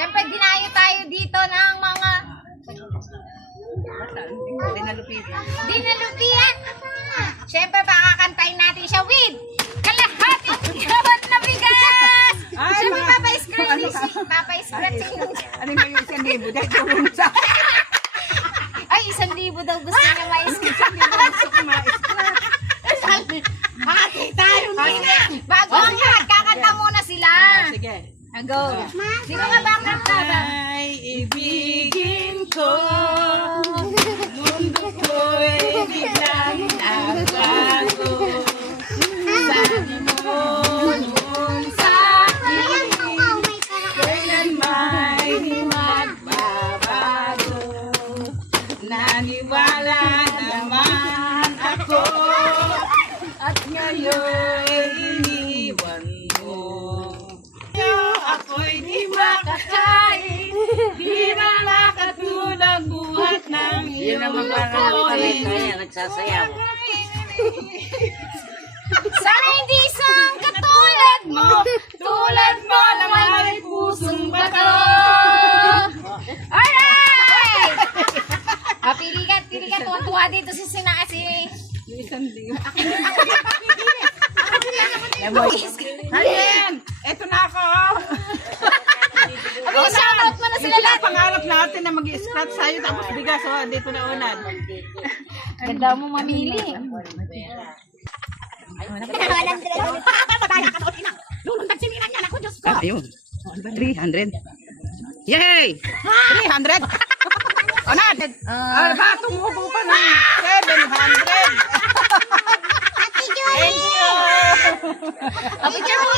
Siyempre, dinayo tayo dito ng mga dinalupian. Siyempre, pakakantayin natin siya with kalahating gawat na bigas. Siyempre, papa-scratching. Ano ba yung 1,000? Dahil tulong sa Ay, 1,000 daw gusto niya ma-scratch. Bago ang lahat, kakanta muna sila. Sige. Go. Sino nga ba ang kanta ba? Ay, ibigin ko. Mundo ko'y biglang nagbago. Sabi mo noon sa akin, kailan may magbabago. Naniwala naman ako, at ngayon iniwan mo. Ako'y di makakain, di na makatulog buhat ng iyong ako'y nagsasayaw. Sana hindi isang katulad mo na may pusong bato. Alright! Pili ka, tuwa-tuwa dito si Ayan! Eto na ako! Ako, shoutout mo na sila Ito na lahat. pangarap natin na mag-scratch sa'yo tapos bigas. Oh, dito na unan. Ganda mo mamili. Ayun. 300. Yay! 300! Onad! Ba, tumubo pa ng 700! Thank you! Picture mo.